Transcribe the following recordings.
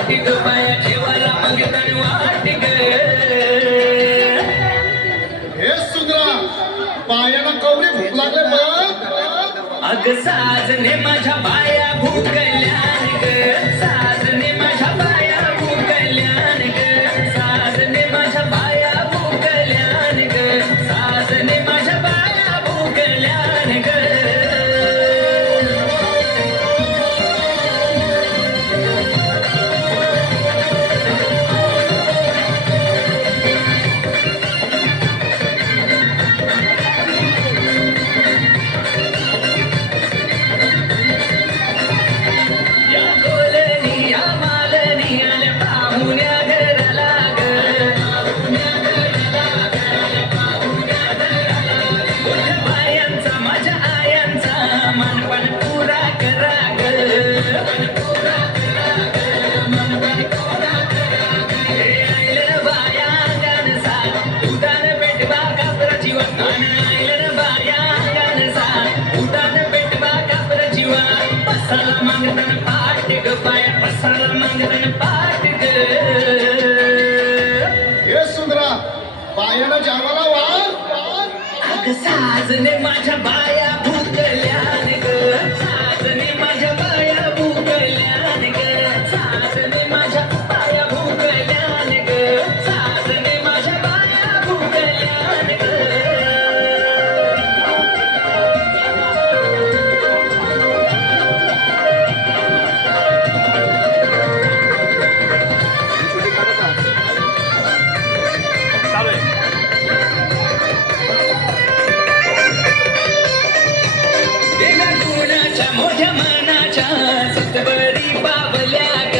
पाठी ग बाया जेवायला मागताना वाटी ग. हे सुंदरा बायाला कवरी भूक लागले बघ. अग साजने माझ्या बाया भूकल्यान ग. साजने माझ्या बाया भूकल्यान ग. साजने माझ्या बाया भूकल्यान ग. साजने माझ्या बाया भूकल्यान ग. या कोलनी या मालनी आल्या पाहुण्या घराला ग. तुझ्या बायांचा माझ्या आयांचा मनपण पुरा करा ग. हे आयलं बाया अंगणसा उदान पेटवा कापर जीवन. आयलं बाया अंगणसा उदान पेटवा कापर जीवन. पसाला मागताना पाठ ग बाया पसाला मागताना पाठ ग. हे सुंदरा बायाला जेवायला वाढ. अग साजने माझ्या बाया भूकल्यान ग. साजने माझ्या बाया भूकल्यान ग. साजने माझ्या बाया भूकल्यान ग. साजने माझ्या बाया भूकल्यान ग. देगा गुणाच्या मोठ्या मनाच्या सतबरी बाबल्या ग.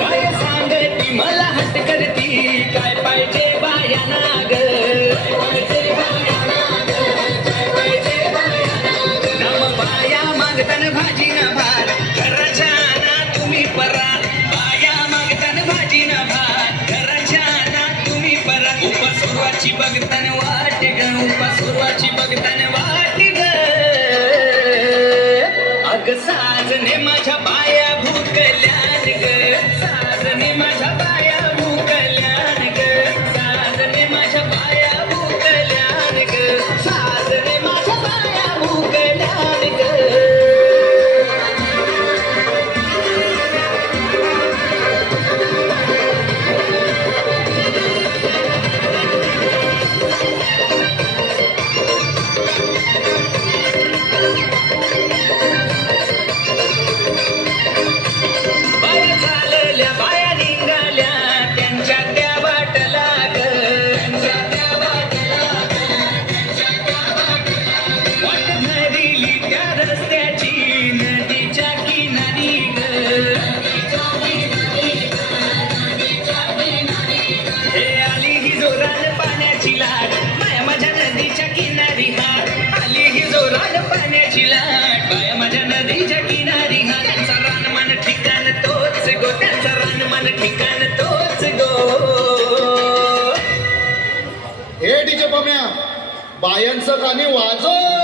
बाय सांगती मला हट करती काय पाहिजे बायाना ग. नम बाया मागताना भाजी ना भात घराच्या ना तुम्ही परात. बाया मागताना भाजी ना भात घराच्या ना तुम्ही परात. उपसुरवाची बघताना वाट ग. उपसुरवाची बघताना वाट ग. अग साजने माझ्या बाया भूकल्यान ग. साजने माझ्या बाया भूकल्यान ग. साजने माझ्या बाया भूकल्यान ग. साजने माझ्या बाया भूकल्यान ग. बाया चालल्या बाया निघाल्या त्यांच्या त्या वाटला ग. वाट धरली त्या रस्त्याची नदीच्या किनारी ग. हे आली ही जोरान पाण्याची लाट माया माझ्या नदीच्या किनारी हाट. आली ही जोरान पाण्याची लाट माया माझ्या नदीच्या किनारी हाट. त्यांचा रानमान ठिकाण तोच गो. त्यांचा रानमान ठिकाण तोच गो. हे डीजे पम्या बायांचं गाणी वाजव.